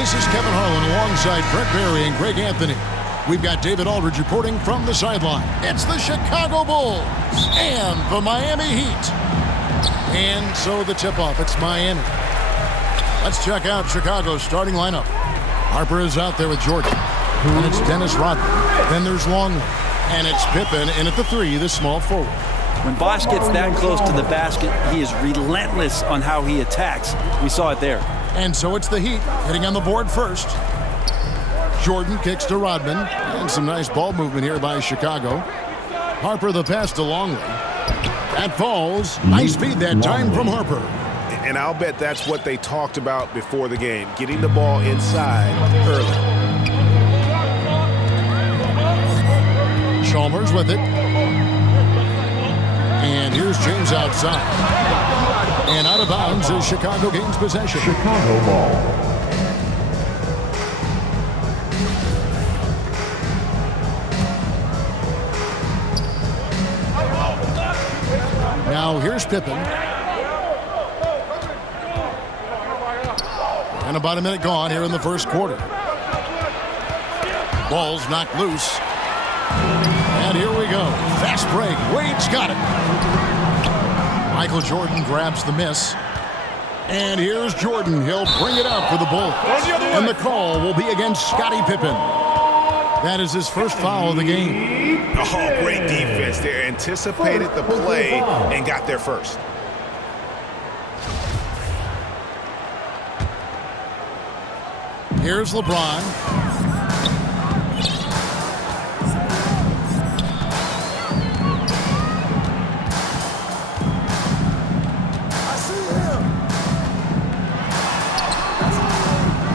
This is Kevin Harlan alongside Brett Berry and Greg Anthony. We've got David Aldridge reporting from the sideline. It's the Chicago Bulls and the Miami Heat. And so the tip-off, it's Miami. Let's check out Chicago's starting lineup. Harper is out there with Jordan. And it's Dennis Rodman. Then there's Longley. And it's Pippen in at the 3, the small forward. When Bosh gets that close to the basket, he is relentless on how he attacks. We saw it there. And so it's the Heat hitting on the board first. Jordan kicks to Rodman. And some nice ball movement here by Chicago. Harper the pass to Longley. That falls. Nice feed that time from Harper. And I'll bet that's what they talked about before the game, getting the ball inside early. Chalmers with it. And here's James outside. And out of bounds as Chicago gains possession. Chicago ball. Now here's Pippen. And about a minute gone here in the first quarter. Ball's knocked loose. And here we go. Fast break. Wade's got it. Michael Jordan grabs the miss. And here's Jordan. He'll bring it up for the Bulls. And the call will be against Scottie Pippen. That is his first foul of the game. Oh, great defense there. Anticipated the play and got there first. Here's LeBron.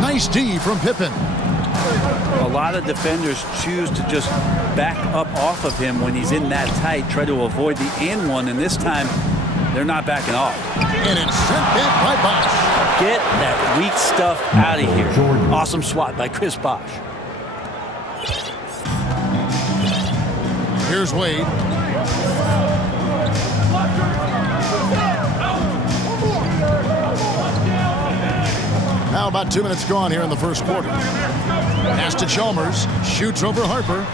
Nice D from Pippen. A lot of defenders choose to just back up off of him when he's in that tight, try to avoid the and one, and this time they're not backing off. And it's sent back by Bosh. Get that weak stuff out of here. Awesome swat by Chris Bosh. Here's Wade. Now about 2 minutes gone here in the first quarter. Pass to Chalmers. Shoots over Harper.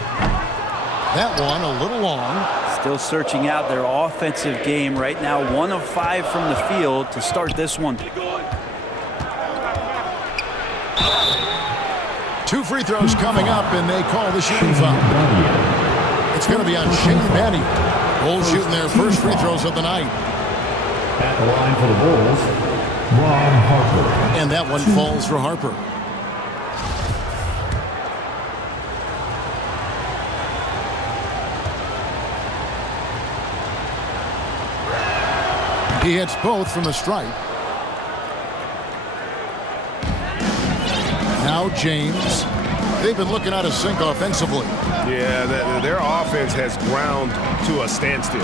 That one a little long. Still searching out their offensive game right now. 1 of 5 from the field to start this one. 2 free throws coming up, and they call the shooting foul. It's going to be on Shane Battier. Bulls shooting their first free throws of the night. At the line for the Bulls, Ron Harper. And that one falls for Harper. He hits both from the stripe. Now James. They've been looking out of sync offensively. Yeah, their offense has ground to a standstill.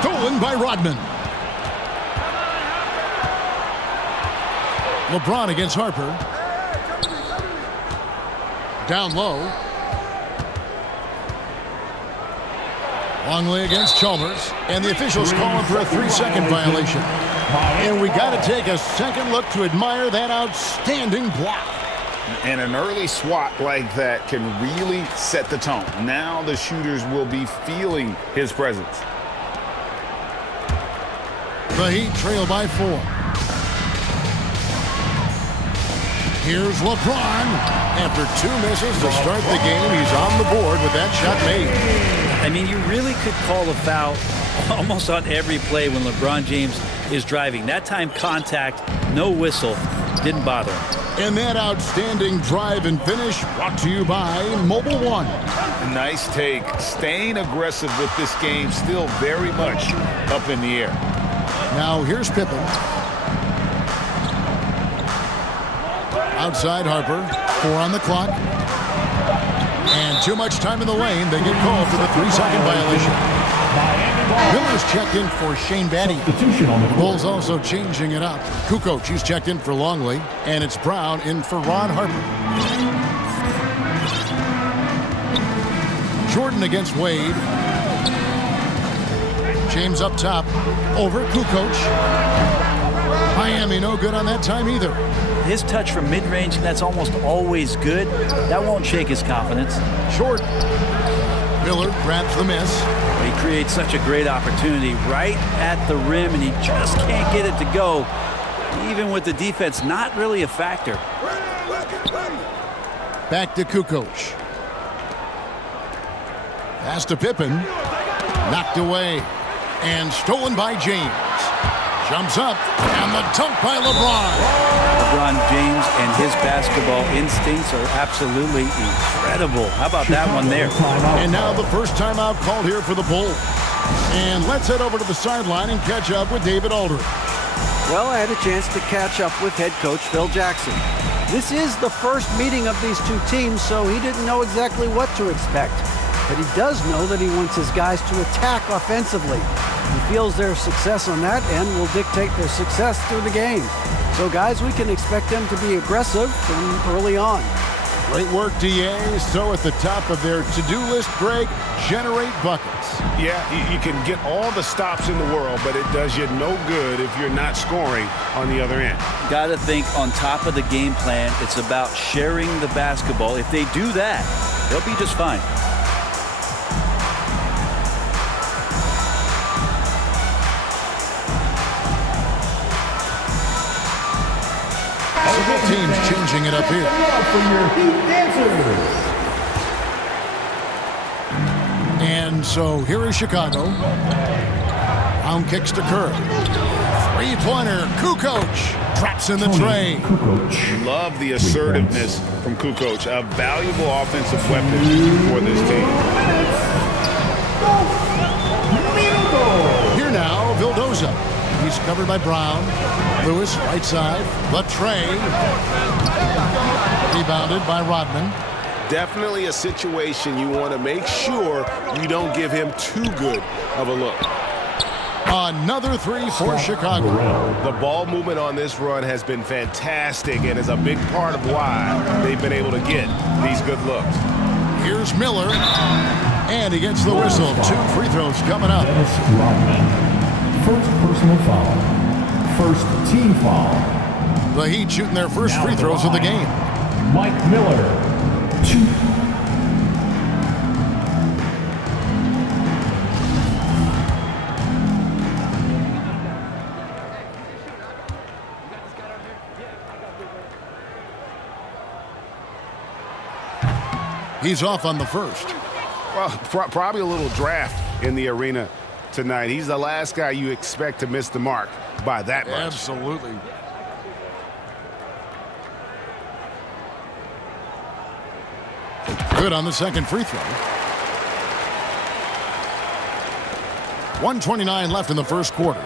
Stolen by Rodman. LeBron against Harper. Down low. Longley against Chalmers. And the officials calling for a 3-second violation. And we got to take a second look to admire that outstanding block. And an early swat like that can really set the tone. Now the shooters will be feeling his presence. The Heat trail by 4. Here's LeBron. After 2 misses to start the game, he's on the board with that shot made. I mean, you really could call a foul almost on every play when LeBron James is driving. That time contact, no whistle, didn't bother him. And that outstanding drive and finish brought to you by Mobile One. Nice take. Staying aggressive with this game, still very much up in the air. Now here's Pippen. Outside Harper. 4 on the clock. And too much time in the lane. They get called for the 3-second violation. Miller's checked in for Shane Battier. The Bulls also changing it up. Kukoc, he's checked in for Longley. And it's Brown in for Ron Harper. Jordan against Wade. James up top. Over Kukoc. Miami no good on that time either. his touch from mid-range, that's almost always good. That won't shake his confidence. Short. Miller grabs the miss. He creates such a great opportunity right at the rim, and he just can't get it to go. Even with the defense not really a factor. Back to Kukoc. Pass to Pippen. Knocked away. And stolen by James. Jumps up. And the dunk by LeBron. LeBron James and his basketball instincts are absolutely incredible. How about that one there? And now the first timeout called here for the Bulls. And let's head over to the sideline and catch up with David Aldridge. Well, I had a chance to catch up with head coach Phil Jackson. This is the first meeting of these two teams, so he didn't know exactly what to expect. But he does know that he wants his guys to attack offensively. He feels their success on that end will dictate their success through the game. So, guys, we can expect them to be aggressive from early on. Great work, DA. So at the top of their to-do list, Greg, generate buckets. Yeah, you can get all the stops in the world, but it does you no good if you're not scoring on the other end. Got to think on top of the game plan, it's about sharing the basketball. If they do that, they'll be just fine. So both teams changing it up here. And so here is Chicago. Brown kicks to Kerr. Three-pointer. Kukoc traps in the tray. Love the assertiveness from Kukoc. A valuable offensive weapon for this team. Here now, Vildoza. He's covered by Brown. Lewis, right side. The tray. Rebounded by Rodman. Definitely a situation you want to make sure you don't give him too good of a look. Another three for Chicago. The ball movement on this run has been fantastic and is a big part of why they've been able to get these good looks. Here's Miller. And he gets the whistle. 2 free throws coming up. Dennis Rodman. First personal foul. First team foul. The Heat shooting their first free throws of the game. Mike Miller. 2. He's off on the first. Well, probably a little draft in the arena tonight. He's the last guy you expect to miss the mark by that much. Absolutely. Good on the second free throw. 1:29 left in the first quarter.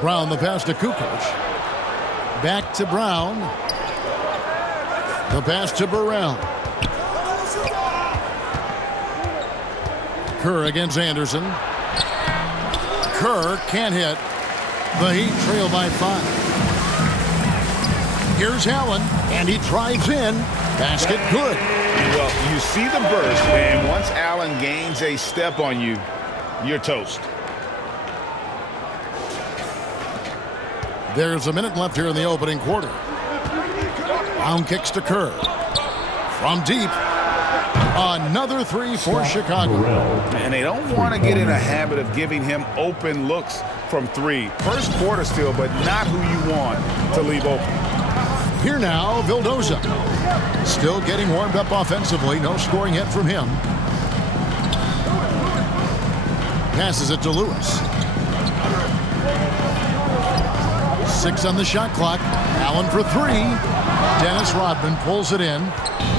Brown the pass to Kukoc. Back to Brown. The pass to Burrell. Kerr against Anderson. Kerr can't hit. The Heat trail by 5. Here's Allen, and he drives in. Basket good. Well, you see the burst, and once Allen gains a step on you, you're toast. There's a minute left here in the opening quarter. Brown kicks to Kerr. From deep. Another three for Chicago. And they don't want to get in a habit of giving him open looks from 3. First quarter still, but not who you want to leave open. Here now, Vildoza. Still getting warmed up offensively. No scoring hit from him. Passes it to Lewis. 6 on the shot clock. Allen for 3. Dennis Rodman pulls it in.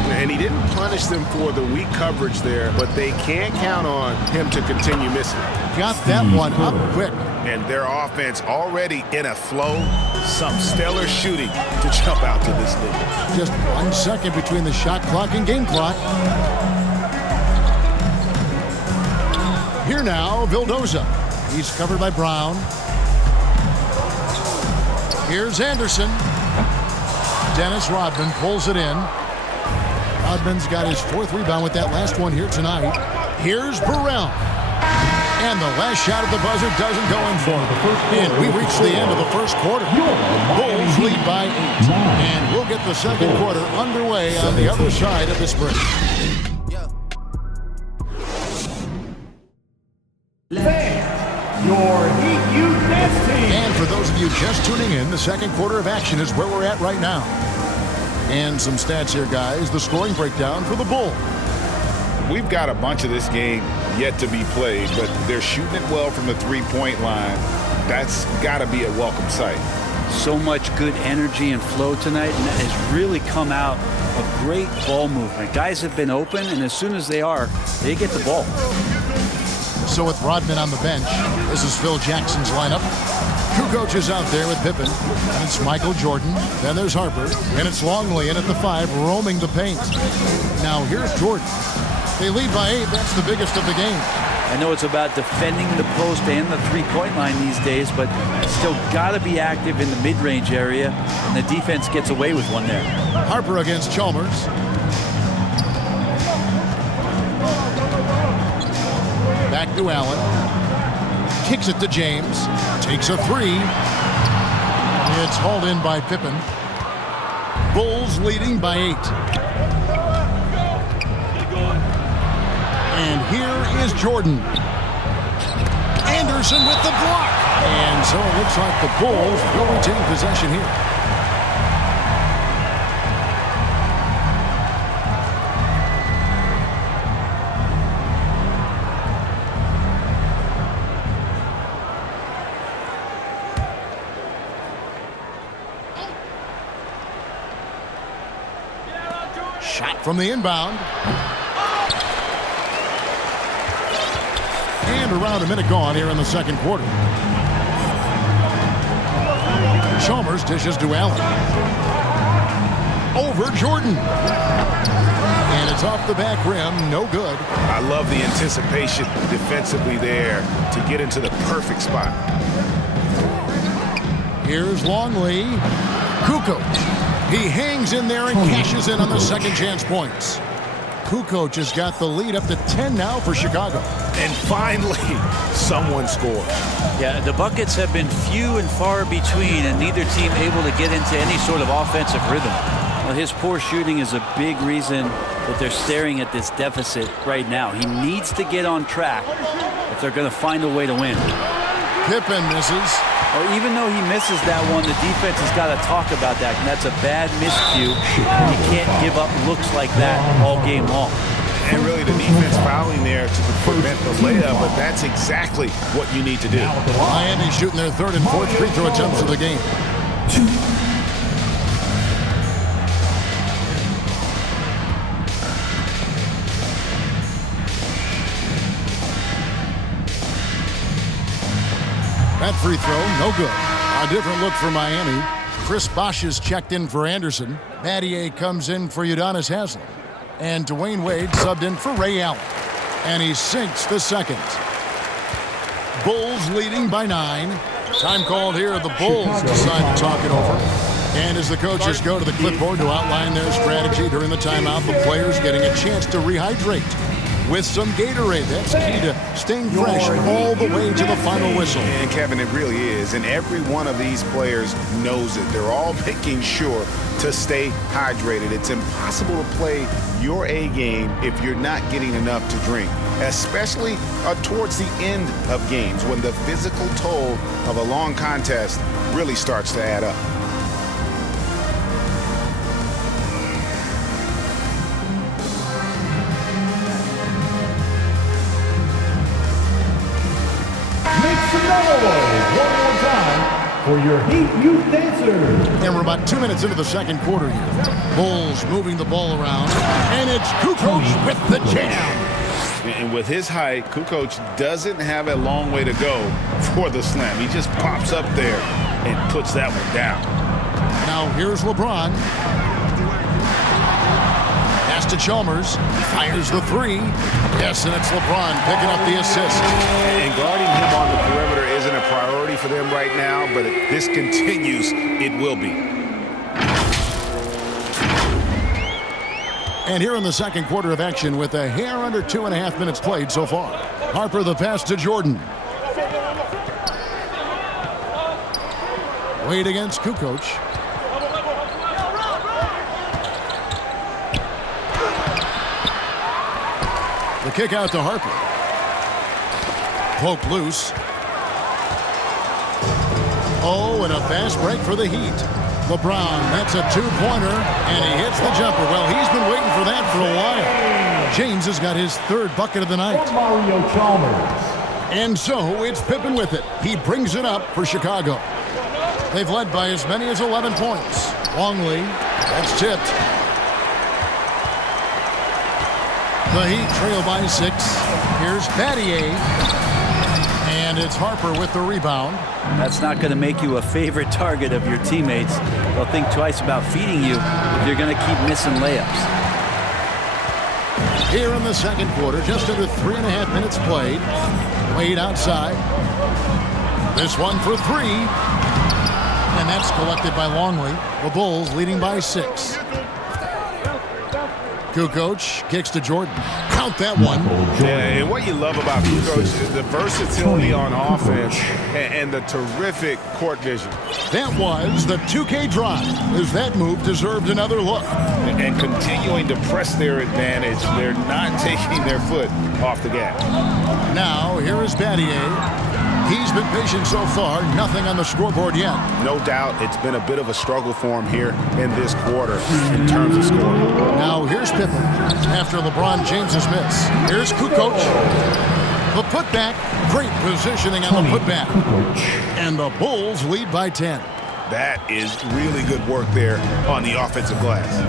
And he didn't punish them for the weak coverage there, but they can't count on him to continue missing. Got that one up quick. And their offense already in a flow. Some stellar shooting to jump out to this lead. Just 1 second between the shot clock and game clock. Here now, Vildoza. He's covered by Brown. Here's Anderson. Dennis Rodman pulls it in. Rodman's got his 4th rebound with that last one here tonight. Here's Burrell. And the last shot at the buzzer doesn't go in for him. And we reach the end of the first quarter. Bulls lead by 8. And we'll get the second quarter underway on the other side of this break. Your Heat Youth Dance Team. And for those of you just tuning in, the second quarter of action is where we're at right now. And some stats here, guys. The scoring breakdown for the Bulls. We've got a bunch of this game yet to be played, but they're shooting it well from the three-point line. That's got to be a welcome sight. So much good energy and flow tonight, and that has really come out of great ball movement. Guys have been open, and as soon as they are, they get the ball. So with Rodman on the bench, this is Phil Jackson's lineup. Kukoc is out there with Pippen, and it's Michael Jordan. Then there's Harper, and it's Longley in at the 5, roaming the paint. Now here's Jordan. They lead by 8. That's the biggest of the game. I know it's about defending the post and the three-point line these days, but still got to be active in the mid-range area, and the defense gets away with one there. Harper against Chalmers. Back to Allen. Kicks it to James. Takes a 3. It's hauled in by Pippen. Bulls leading by 8. And here is Jordan. Anderson with the block. And so it looks like the Bulls will retain possession here. Shot from the inbound. And around a minute gone here in the second quarter. Chalmers dishes to Allen. Over Jordan. And it's off the back rim. No good. I love the anticipation defensively there to get into the perfect spot. Here's Longley. Kukoc. He hangs in there and cashes in on the second chance points. Kukoc has got the lead up to 10 now for Chicago. And finally, someone scored. Yeah, the buckets have been few and far between, and neither team able to get into any sort of offensive rhythm. Well, his poor shooting is a big reason that they're staring at this deficit right now. He needs to get on track if they're going to find a way to win. Pippen misses. Or even though he misses that one, the defense has got to talk about that, and that's a bad miscue. You can't give up looks like that all game long. And really the defense fouling there to prevent the layup, but that's exactly what you need to do. Miami shooting their third and fourth free throw attempts of the game. That free throw, no good. A different look for Miami. Chris Bosh is checked in for Anderson. Battier comes in for Udonis Haslem. And Dwayne Wade subbed in for Ray Allen. And he sinks the second. Bulls leading by 9. Time called here. The Bulls decide to talk it over. And as the coaches go to the clipboard to outline their strategy during the timeout, the players getting a chance to rehydrate with some Gatorade. That's key to staying fresh all the way to the final whistle. And Kevin, it really is. And every one of these players knows it. They're all making sure to stay hydrated. It's impossible to play your A game if you're not getting enough to drink, especially towards the end of games when the physical toll of a long contest really starts to add up. One more time for your Heat Youth Dancers. And we're about 2 minutes into the second quarter here. Bulls moving the ball around. And it's Kukoc with the jam. And with his height, Kukoc doesn't have a long way to go for the slam. He just pops up there and puts that one down. Now here's LeBron. Pass to Chalmers. Fires the 3. Yes, and it's LeBron picking up the assist. And guarding him on the perimeter isn't a priority for them right now, but if this continues, it will be. And here in the second quarter of action with a hair under 2.5 minutes played so far. Harper the pass to Jordan. Wade against Kukoc. The kick out to Harper. Poke loose. Oh, and a fast break for the Heat. LeBron, that's a two-pointer, and he hits the jumper. Well, he's been waiting for that for a while. James has got his third bucket of the night. And so it's Pippen with it. He brings it up for Chicago. They've led by as many as 11 points. Longley, that's tipped. The Heat trail by 6. Here's Battier. And it's Harper with the rebound. That's not going to make you a favorite target of your teammates. They'll think twice about feeding you if you're going to keep missing layups. Here in the second quarter, just under 3.5 minutes played. Wade outside. This one for 3. And that's collected by Longley. The Bulls leading by 6. Kukoc kicks to Jordan. Count that one. Yeah, and what you love about Kukoc is the versatility on offense and the terrific court vision. That was the 2K drive, as that move deserved another look. And continuing to press their advantage. They're not taking their foot off the gas. Now, here is Battier. He's been patient so far. Nothing on the scoreboard yet. No doubt it's been a bit of a struggle for him here in this quarter in terms of scoring. Now, here's Pippen after LeBron James's miss. Here's Kukoc. The putback. Great positioning on the putback. And the Bulls lead by 10. That is really good work there on the offensive glass.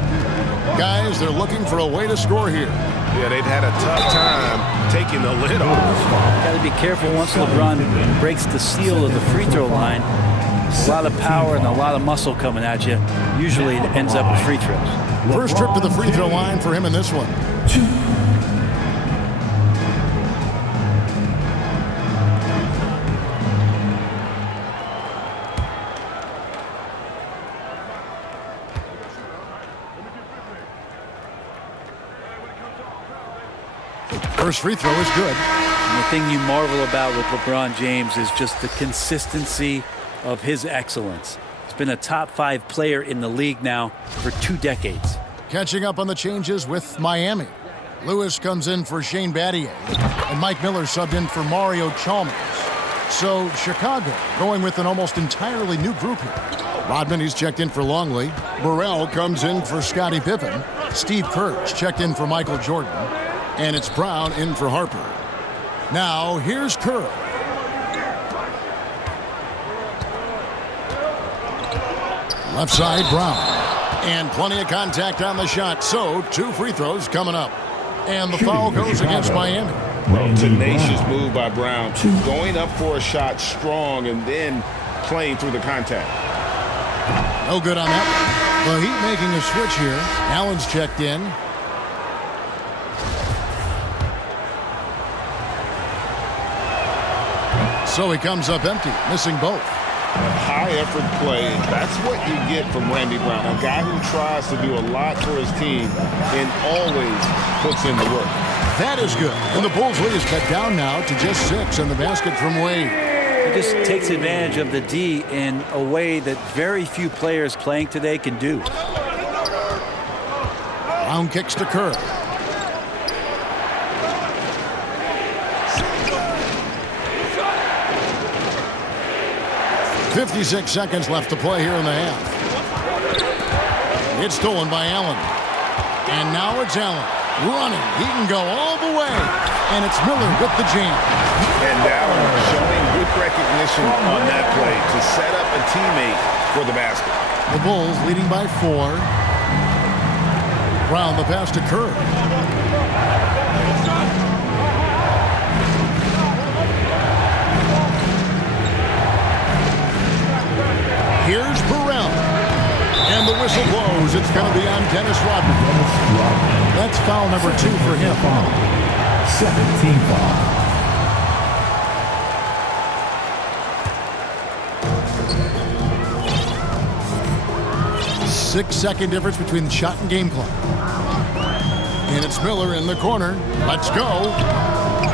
Guys, they're looking for a way to score here. Yeah, they've had a tough time taking the lid off. Got to be careful once LeBron breaks the seal of the free throw line. A lot of power and a lot of muscle coming at you. Usually it ends up with free throws. First trip to the free throw line for him in this one. First free throw is good. And the thing you marvel about with LeBron James is just the consistency of his excellence. He's been a top 5 player in the league now for 2 decades. Catching up on the changes with Miami. Lewis comes in for Shane Battier, and Mike Miller subbed in for Mario Chalmers. So Chicago going with an almost entirely new group here. Rodman, he's checked in for Longley. Burrell comes in for Scottie Pippen. Steve Kerr's checked in for Michael Jordan. And it's Brown in for Harper. Now, here's Kerr. Left side, Brown. And plenty of contact on the shot. So, 2 free throws coming up. And the foul goes against Miami. Tenacious move by Brown. Going up for a shot strong and then playing through the contact. No good on that. The Heat making a switch here. Allen's checked in. So he comes up empty, missing both. High-effort play. That's what you get from Randy Brown, a guy who tries to do a lot for his team and always puts in the work. That is good. And the Bulls' lead is cut down now to just 6 in the basket from Wade. He just takes advantage of the D in a way that very few players playing today can do. Brown kicks to Kerr. 56 seconds left to play here in the half. It's stolen by Allen. And now it's Allen running. He can go all the way. And it's Miller with the jam. And Allen showing good recognition on that play to set up a teammate for the basket. The Bulls leading by 4. Brown the pass to Kerr. Here's Burrell. And the whistle blows. It's going to be on Dennis Rodman. That's foul number 2 for him. 17 foul. Six-second difference between shot and game clock. And it's Miller in the corner. Let's go.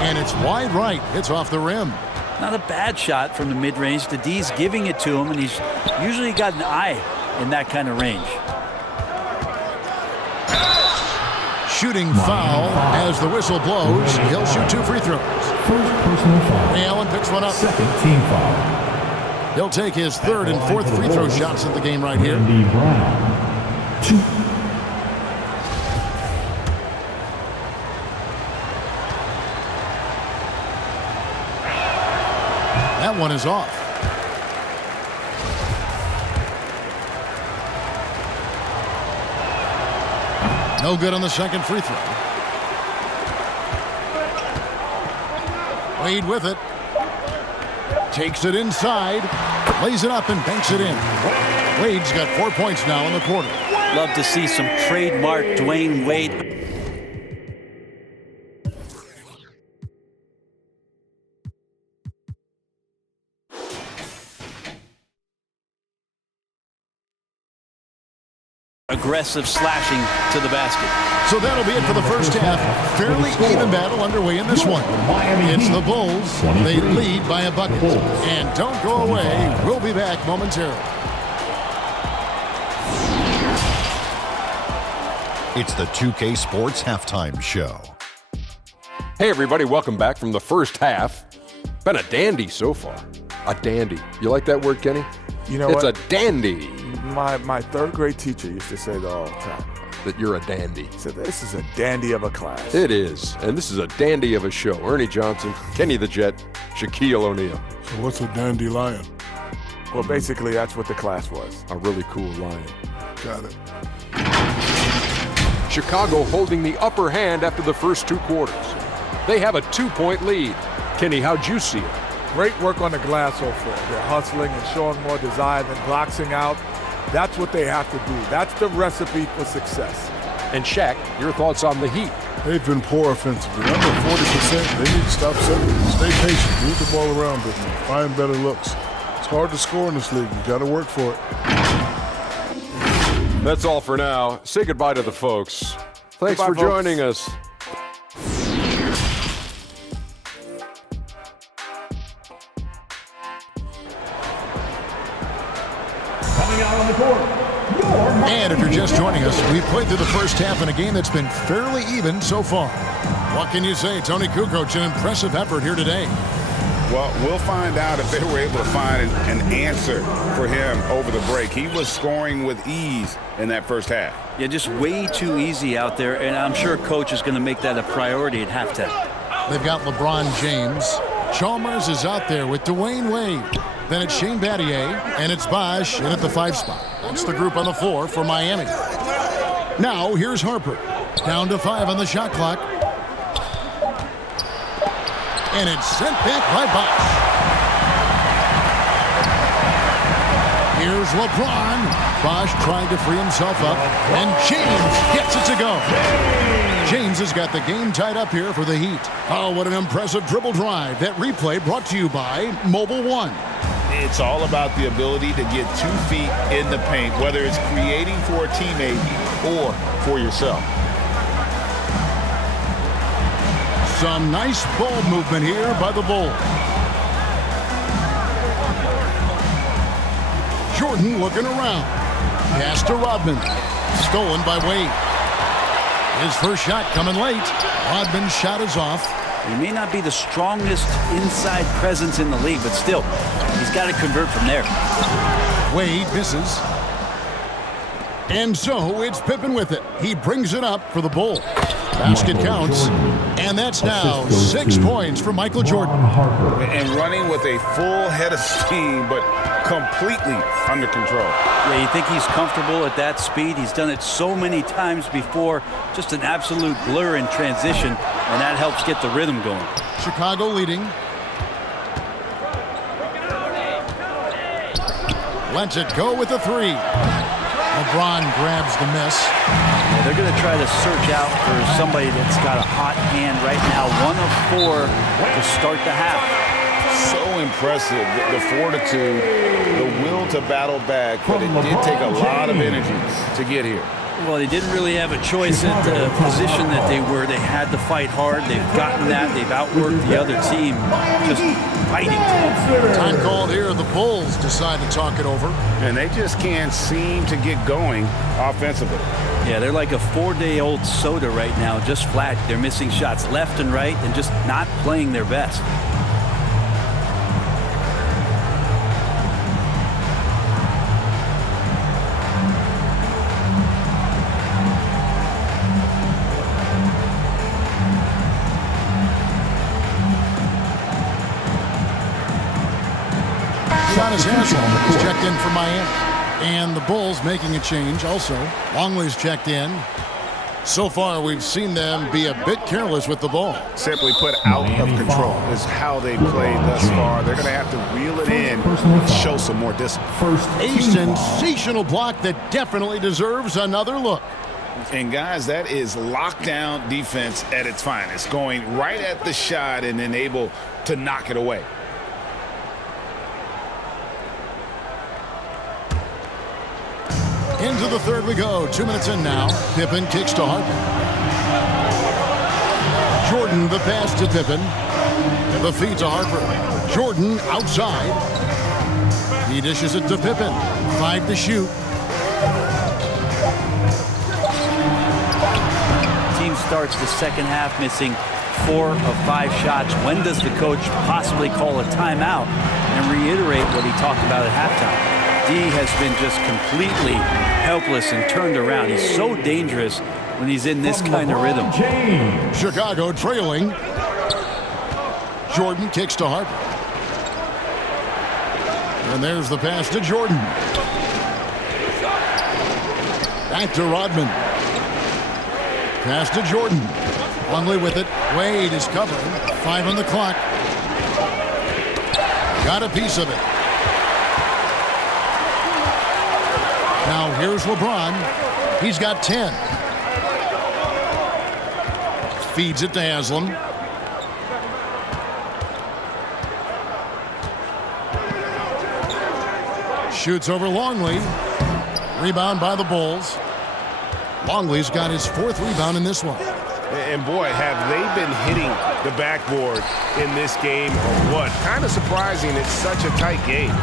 And it's wide right. It's off the rim. Not a bad shot from the mid-range. The D's giving it to him, and he's usually got an eye in that kind of range. Shooting foul as the whistle blows. He'll shoot 2 free throws. First personal foul. Ray Allen picks one up. Second team foul. He'll take his 3rd and 4th free throw shots of the game right here. Andy Brown. 2. That one is off. No good on the second free throw. Wade with it. Takes it inside. Lays it up and banks it in. Wade's got 4 points now in the quarter. Love to see some trademark Dwayne Wade. Aggressive slashing to the basket. So that'll be it for the first half. Fairly even battle underway in this one. It's the Bulls. They lead by a bucket. And don't go away. We'll be back momentarily. It's the 2K Sports Halftime Show. Hey everybody, welcome back from the first half. Been a dandy so far. A dandy. You like that word, Kenny? You know it's what? a dandy. My third grade teacher used to say that all the time. That you're a dandy. He said, this is a dandy of a class. It is. And this is a dandy of a show. Ernie Johnson, Kenny the Jet, Shaquille O'Neal. So what's a dandelion? Well, basically, that's what the class was. A really cool lion. Got it. Chicago holding the upper hand after the first 2 quarters. They have a 2-point lead. Kenny, how'd you see it? Great work on the glass so far. They're hustling and showing more desire than boxing out. That's what they have to do. That's the recipe for success. And Shaq, your thoughts on the Heat? They've been poor offensively. Under 40%. They need to stop settling. Stay patient. Move the ball around a bit more. Find better looks. It's hard to score in this league. You got to work for it. That's all for now. Say goodbye to the folks. Thanks Goodbye, for folks. joining us. Coming out on the court, And if you're just joining us, we've played through the first half in a game that's been fairly even so far. What can you say? Tony Kukoc, an impressive effort here today. Well, we'll find out if they were able to find an answer for him over the break. He was scoring with ease in that first half. Yeah, just way too easy out there, and I'm sure Coach is going to make that a priority at halftime. They've got LeBron James. Chalmers is out there with Dwayne Wade. Then it's Shane Battier, and it's Bosh in at the 5 spot. That's the group on the floor for Miami. Now, here's Harper. Down to 5 on the shot clock. And it's sent back by Bosh. Here's LeBron. Bosh trying to free himself up. And James gets it to go. James has got the game tied up here for the Heat. Oh, what an impressive dribble drive. That replay brought to you by Mobile One. It's all about the ability to get 2 feet in the paint, whether it's creating for a teammate or for yourself. Some nice ball movement here by the Bulls. Jordan looking around. Pass to Rodman. Stolen by Wade. His first shot coming late. Rodman's shot is off. He may not be the strongest inside presence in the league, but still, he's got to convert from there. Wade misses. And so it's Pippen with it. He brings it up for the Bulls. Basket counts. And that's now 6 points for Michael Jordan. And running with a full head of steam, but completely under control. Yeah, you think he's comfortable at that speed? He's done it so many times before. Just an absolute blur in transition, and that helps get the rhythm going. Chicago leading. Lets it go with the 3. LeBron grabs the miss. Yeah, they're going to try to search out for somebody that's got a hot hand right now. 1 of 4 to start the half. So impressive, the fortitude, the will to battle back, but it did take a lot of energy to get here. Well, they didn't really have a choice at the position that they were. They had to fight hard. They've gotten that. They've outworked the other team, just fighting. Time called here. The Bulls decide to talk it over. And they just can't seem to get going offensively. Yeah, they're like a 4-day-old soda right now, just flat. They're missing shots left and right and just not playing their best. Udonis Haslem is checked in for Miami. And the Bulls making a change also. Longley's checked in. So far, we've seen them be a bit careless with the ball. Simply put, out of control is how they played thus far. They're going to have to reel it in and show some more discipline. A sensational block that definitely deserves another look. And guys, that is lockdown defense at its finest. Going right at the shot and then able to knock it away. Into the third we go. 2 minutes in now. Pippen kicks to Harper. Jordan, the pass to Pippen. The feed to Harper. Jordan outside. He dishes it to Pippen. 5 to shoot. Team starts the second half missing 4 of 5 shots. When does the coach possibly call a timeout and reiterate what he talked about at halftime? D has been just completely helpless and turned around. He's so dangerous when he's in this kind of rhythm. Chicago trailing. Jordan kicks to Harper. And there's the pass to Jordan. Back to Rodman. Pass to Jordan. Longley with it. Wade is covering. 5 on the clock. Got a piece of it. Now here's LeBron. He's got 10. Feeds it to Haslem. Shoots over Longley. Rebound by the Bulls. Longley's got his 4th rebound in this one. And boy, have they been hitting the backboard in this game or what? Kind of surprising it's such a tight game.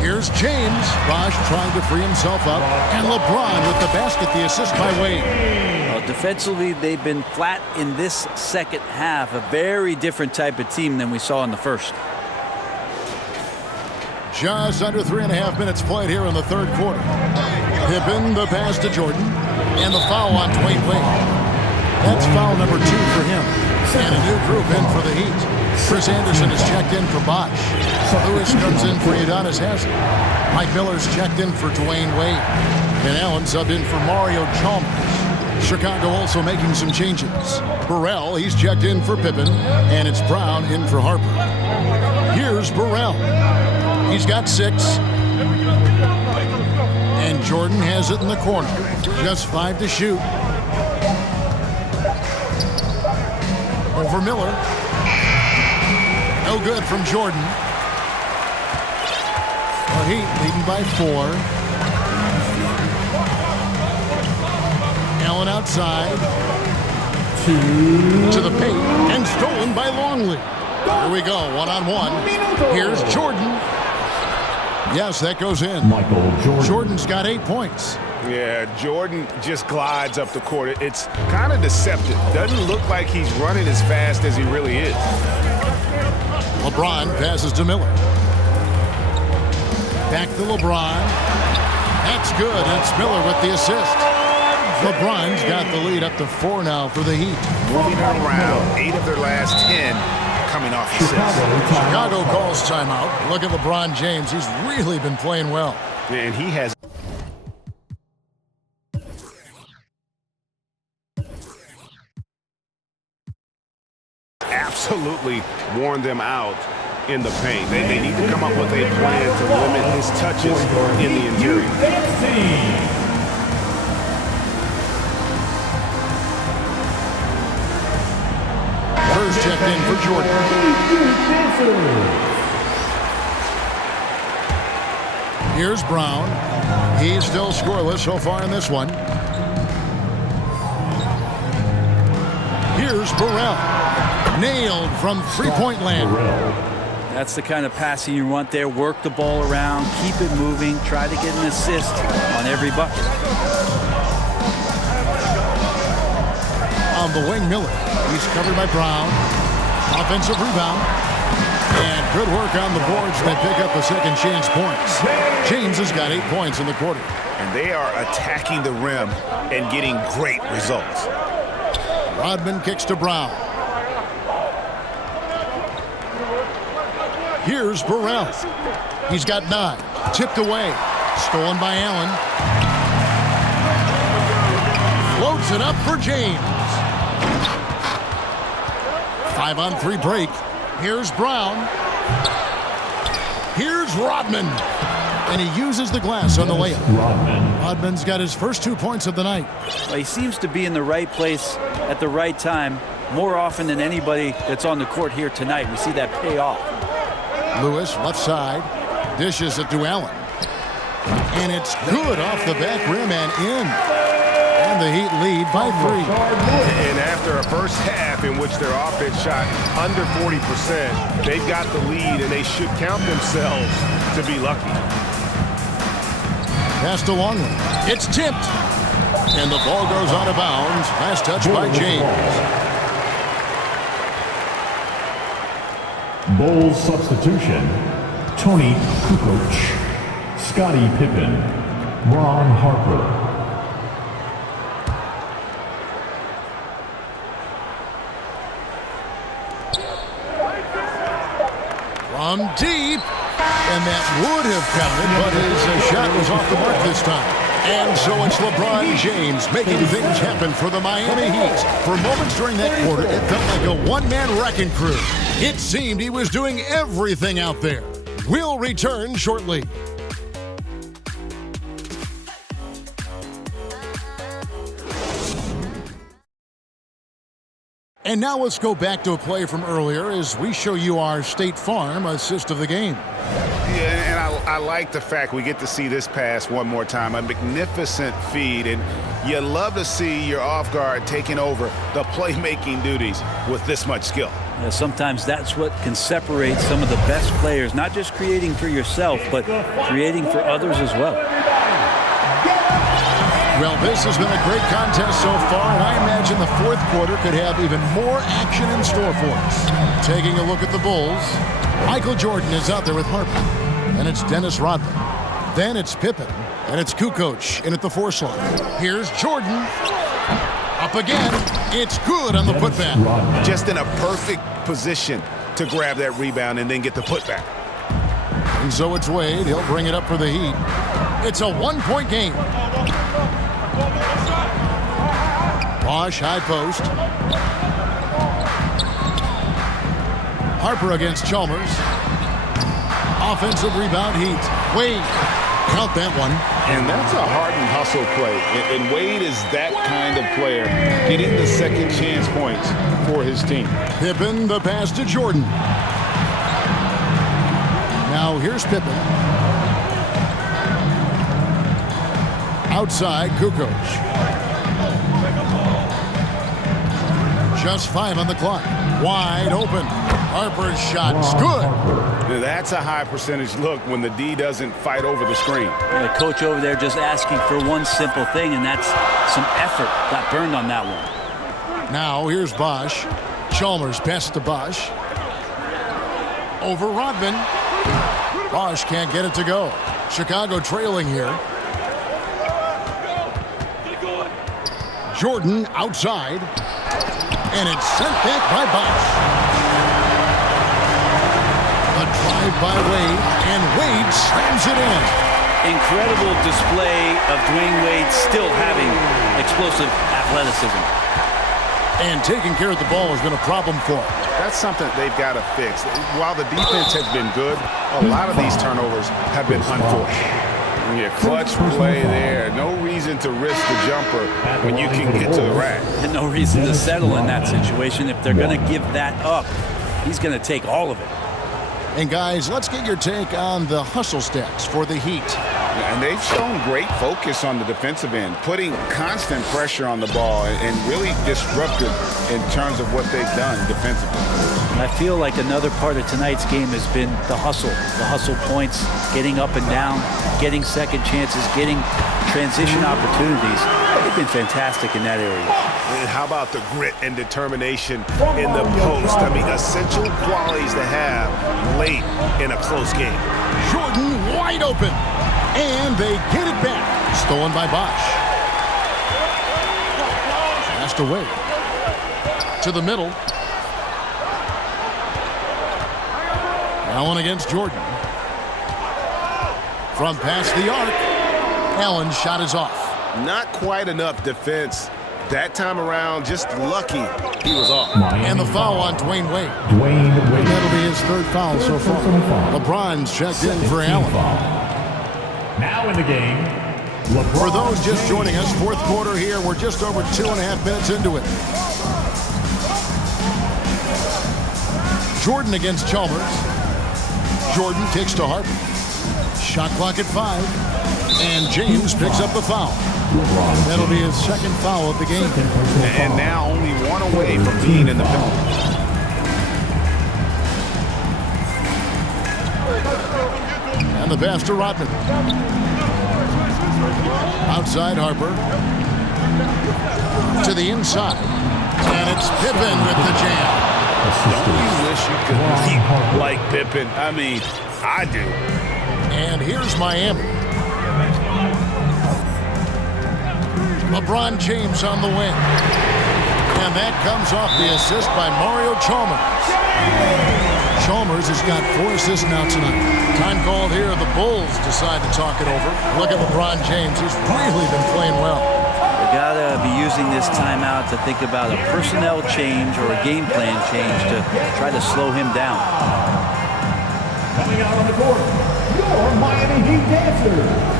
Here's James. Bosh trying to free himself up. And LeBron with the basket, the assist by Wade. Well, defensively, they've been flat in this second half. A very different type of team than we saw in the first. Just under 3.5 minutes played here in the third quarter. Pippen, the pass to Jordan. And the foul on Dwayne Wade. That's foul number 2 for him. And a new group in for the Heat. Chris Anderson is checked in for Bosh. Lewis comes in for Udonis Haslem. Mike Miller's checked in for Dwayne Wade. And Allen subbed in for Mario Chalmers. Chicago also making some changes. Burrell, he's checked in for Pippen. And it's Brown in for Harper. Here's Burrell. He's got 6. And Jordan has it in the corner. Just 5 to shoot. Over Miller. No good from Jordan. The Heat leading by 4. Allen outside. 2. To the paint. And stolen by Longley. Here we go. 1-on-1. Here's Jordan. Yes, that goes in. Michael Jordan. Jordan's got 8 points. Yeah, Jordan just glides up the court. It's kind of deceptive. Doesn't look like he's running as fast as he really is. LeBron passes to Miller. Back to LeBron. That's good. It's Miller with the assist. LeBron's got the lead up to 4 now for the Heat. Moving around, 8 of their last 10 coming off assists. Chicago calls timeout. Look at LeBron James. He's really been playing well. And he has absolutely worn them out in the paint. They need to come up with a plan to limit his touches in the interior. First checked in for Jordan. Here's Brown. He's still scoreless so far in this one. Here's Burrell. Nailed from three-point land. That's the kind of passing you want there. Work the ball around, keep it moving, try to get an assist on every bucket. On the wing, Miller. He's covered by Brown. Offensive rebound. And good work on the boards that pick up the second chance points. James has got 8 points in the quarter. And they are attacking the rim and getting great results. Rodman kicks to Brown. Here's Burrell. He's got 9. Tipped away. Stolen by Allen. Floats it up for James. 5-on-3 break. Here's Brown. Here's Rodman. And he uses the glass on the layup. Rodman's got his first 2 points of the night. Well, he seems to be in the right place at the right time more often than anybody that's on the court here tonight. We see that pay off. Lewis, left side. Dishes it to Allen. And it's good off the back rim and in. And the Heat lead by 3. And after a first half in which their offense shot under 40%, they've got the lead, and they should count themselves to be lucky. Pass to Longley. It's tipped. And the ball goes out of bounds. Last touch by James. Bulls substitution. Tony Kukoc, Scottie Pippen, Ron Harper. From deep. And that would have counted, but his shot was off the mark this time. And so it's LeBron James making things happen for the Miami Heat. For moments during that quarter, it felt like a one-man wrecking crew. It seemed he was doing everything out there. We'll return shortly. And now let's go back to a play from earlier as we show you our State Farm assist of the game. Yeah, and I like the fact we get to see this pass one more time. A magnificent feed, and you love to see your off guard taking over the playmaking duties with this much skill. Yeah, sometimes that's what can separate some of the best players, not just creating for yourself, but creating for others as well. Well, this has been a great contest so far, and I imagine the fourth quarter could have even more action in store for us. Taking a look at the Bulls, Michael Jordan is out there with Harper, and it's Dennis Rodman. Then it's Pippen, and it's Kukoc in at the 4 slot. Here's Jordan. Up again. It's good on the putback. Just in a perfect position to grab that rebound and then get the putback. And so it's Wade. He'll bring it up for the Heat. It's a 1-point game. Bosch, high post. Harper against Chalmers. Offensive rebound, Heat. Wade, count that one. And that's a hardened hustle play. And Wade is that kind of player, getting the second chance points for his team. Pippen, the pass to Jordan. Now here's Pippen. Outside, Kukoc. Just 5 on the clock. Wide open. Harper's shot's good. That's a high percentage look when the D doesn't fight over the screen. Yeah, the coach over there just asking for one simple thing, and that's some effort. Got burned on that one. Now here's Bosch. Chalmers passes to Bosch. Over Rodman. Bosch can't get it to go. Chicago trailing here. Jordan outside. And it's sent back by Bosch. A drive by Wade, and Wade slams it in. Incredible display of Dwayne Wade still having explosive athleticism. And taking care of the ball has been a problem for him. That's something they've got to fix. While the defense has been good, a lot of these turnovers have been unforced. Yeah, clutch play there. No reason to risk the jumper when you can get to the rack. And no reason to settle in that situation. If they're going to give that up, he's going to take all of it. And guys, let's get your take on the hustle stats for the Heat. And they've shown great focus on the defensive end, putting constant pressure on the ball and really disruptive in terms of what they've done defensively. I feel like another part of tonight's game has been the hustle points, getting up and down, getting second chances, getting transition opportunities. They've been fantastic in that area. And how about the grit and determination in the post? I mean, essential qualities to have late in a close game. Jordan wide open. And they get it back. Stolen by Bosch. Passed away. To the middle. Allen against Jordan. From past the arc. Allen's shot is off. Not quite enough defense. That time around, just lucky he was off. And the foul on Dwayne Wade. Dwayne Wade. That'll be his third foul so far. LeBron's checked in for Allen. Now in the game, For those just joining us, fourth quarter here. We're just over 2.5 minutes into it. Jordan against Chalmers. Jordan kicks to Harper. Shot clock at 5. And James picks up the foul. That'll be his second foul of the game. And now only one away from being in the penalty. And the pass to Rodman. Outside Harper. To the inside. And it's Pippen with the jam. Don't you wish you could leap like Pippen? I mean, I do. And here's Miami. LeBron James on the wing. And that comes off the assist by Mario Chalmers. Chalmers has got 4 assists now tonight. Time called here. The Bulls decide to talk it over. Look at LeBron James. He's really been playing well. They gotta be using this timeout to think about a personnel change or a game plan change to try to slow him down. coming out on the court, your Miami Heat dancers.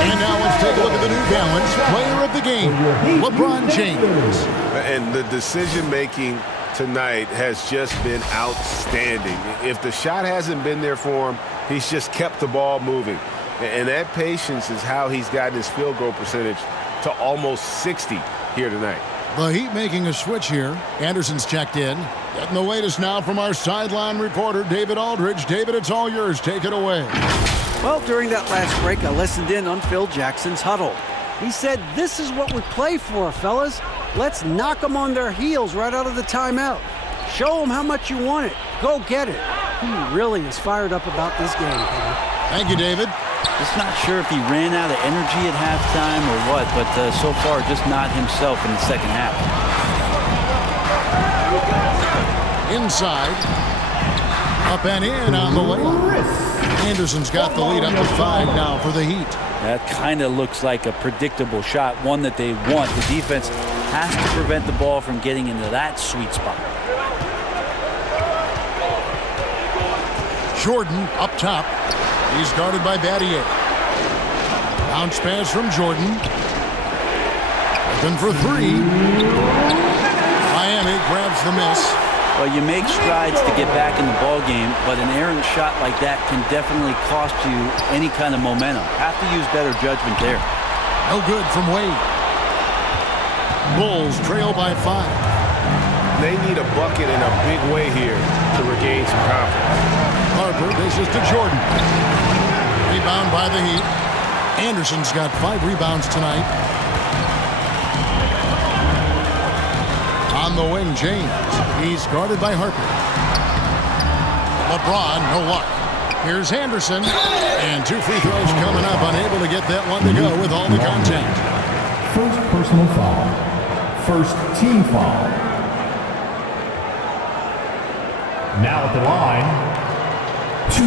And now let's take a look at the New Balance player of the game, LeBron James. And the decision-making tonight has just been outstanding. If the shot hasn't been there for him, he's just kept the ball moving. And that patience is how he's gotten his field goal percentage to almost 60 here tonight. The Heat making a switch here. Anderson's checked in. Getting the latest now from our sideline reporter, David Aldridge. David, it's all yours. Take it away. Well, during that last break, I listened in on Phil Jackson's huddle. He said, this is what we play for, fellas. Let's knock them on their heels right out of the timeout. Show them how much you want it. Go get it. He really is fired up about this game, Kevin. Thank you, David. Just not sure if he ran out of energy at halftime or what, but so far just not himself in the second half. Inside. Up and in on the layup. Anderson's got the lead up to 5 now for the Heat. That kind of looks like a predictable shot, one that they want. The defense has to prevent the ball from getting into that sweet spot. Jordan up top. He's guarded by Battier. Bounce pass from Jordan. Open for 3. Miami grabs the miss. Well, you make strides to get back in the ball game, but an errant shot like that can definitely cost you any kind of momentum. Have to use better judgment there. No good from Wade. Bulls trail by 5. They need a bucket in a big way here to regain some confidence. Harper dishes to Jordan. Rebound by the Heat. Anderson's got 5 rebounds tonight. On the wing, James. He's guarded by Harper. LeBron, no luck. Here's Anderson. And 2 free throws coming up. Unable to get that one to go with all the contact. First personal foul. First team foul. Now at the line, 2.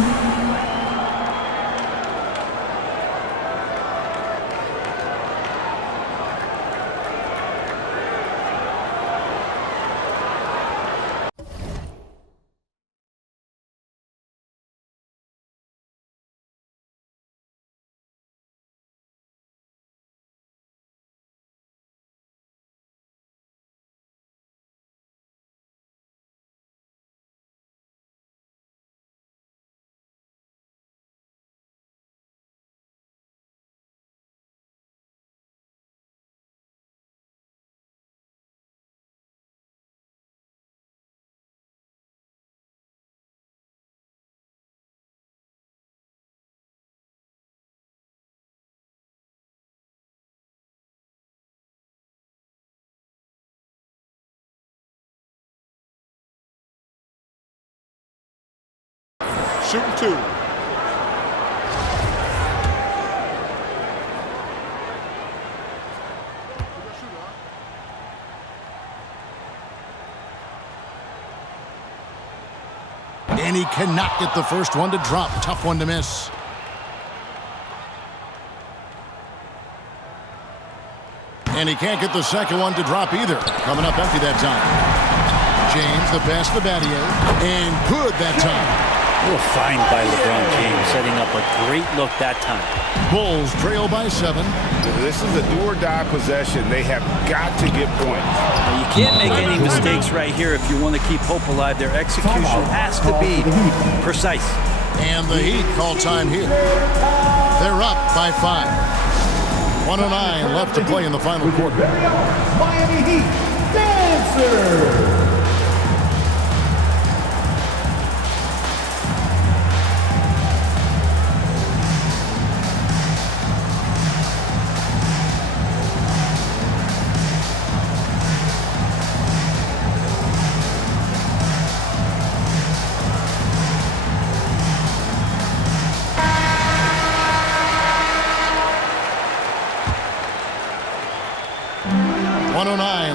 shooting 2. And he cannot get the first one to drop. Tough one to miss. And he can't get the second one to drop either. Coming up empty that time. James, the pass to Battier. And good that time. A little find by LeBron James, setting up a great look that time. Bulls trail by 7. This is a do-or-die possession. They have got to get points. Now, you can't make any mistakes right here if you want to keep hope alive. Their execution has to be precise. And the Heat call time here. They're up by 5. 1:09 left to play in the final quarter. Miami Heat Dancer.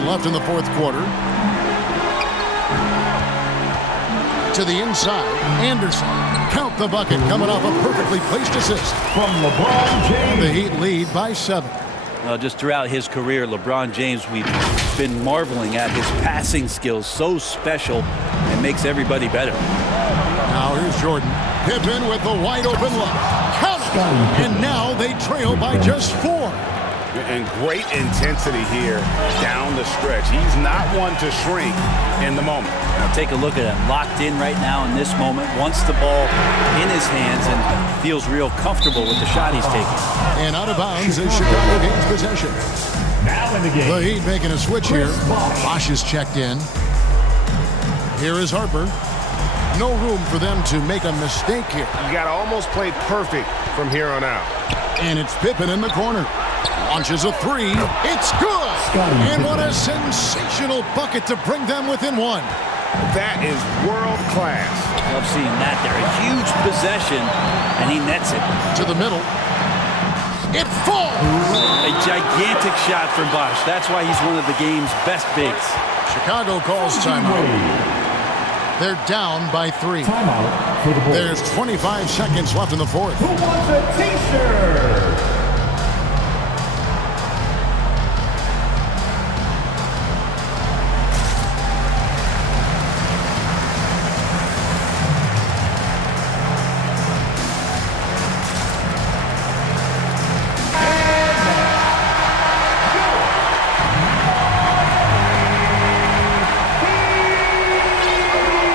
Left in the fourth quarter. To the inside, Anderson. Count the bucket, coming off a perfectly placed assist. From LeBron James. The Heat lead by 7. Just throughout his career, LeBron James, we've been marveling at his passing skills. So special and makes everybody better. Now here's Jordan. Pippen with the wide open look. Count it. And now they trail by just 4. And great intensity here down the stretch. He's not one to shrink in the moment. Now take a look at him, locked in right now in this moment, wants the ball in his hands and feels real comfortable with the shot he's taking. And out of bounds is Chicago gains possession. Now in the game. The Heat making a switch here. Bosh is checked in. Here is Harper. No room for them to make a mistake here. You got to almost play perfect from here on out. And it's Pippen in the corner. Launches a 3. It's good. And what a sensational bucket to bring them within 1. That is world class. Love seeing that there. A huge possession, and he nets it. To the middle. It falls. A gigantic shot from Bosh. That's why he's one of the game's best bigs. Chicago calls timeout. They're down by 3. Timeout for the Bulls. There's 25 seconds left in the fourth. Who wants a t-shirt?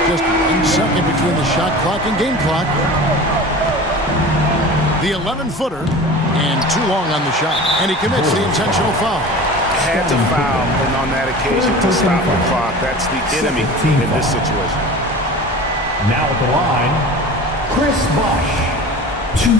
Just 1 second between the shot clock and game clock. The 11-footer and too long on the shot. And he commits the intentional foul. Had to foul, and on that occasion to stop the clock. That's the enemy in this situation. Now at the line, Chris Bosh. 2.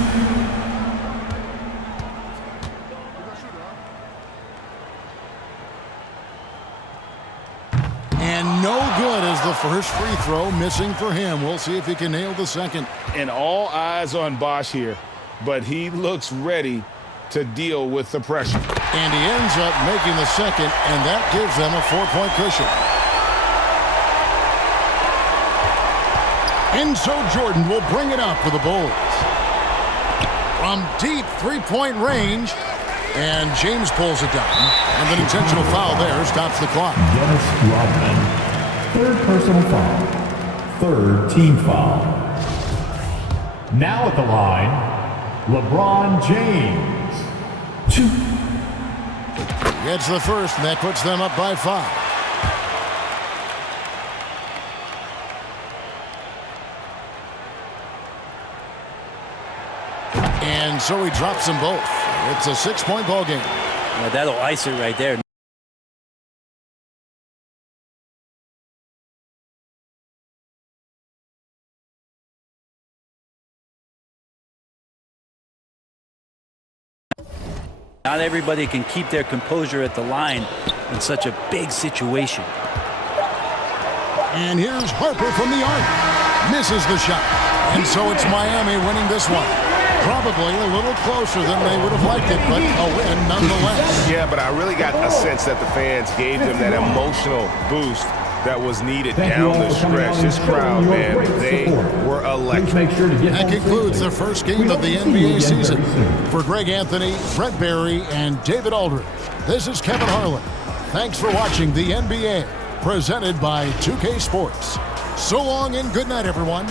And no good as the first free throw missing for him. We'll see if he can nail the second. And all eyes on Bosh here, but he looks ready to deal with the pressure. And he ends up making the second, and that gives them a 4-point cushion. And so Jordan will bring it up for the Bulls. From deep three-point range, and James pulls it down. And the intentional foul there stops the clock. Dennis Rodman. 3rd personal foul. 3rd team foul. Now at the line, LeBron James. 2. Gets the first, and that puts them up by 5. And so he drops them both. It's a 6-point ball game. Yeah, that'll ice it right there. Not everybody can keep their composure at the line in such a big situation. And here's Harper from the arc. Misses the shot. And so it's Miami winning this one. Probably a little closer than they would have liked it, but a win nonetheless. Yeah, but I really got a sense that the fans gave them that emotional boost that was needed down the stretch. This crowd, man, they were electric. That concludes the first game of the NBA season. For Greg Anthony, Brett Barry, and David Aldridge, this is Kevin Harlan. Thanks for watching the NBA, presented by 2K Sports. So long and good night, everyone.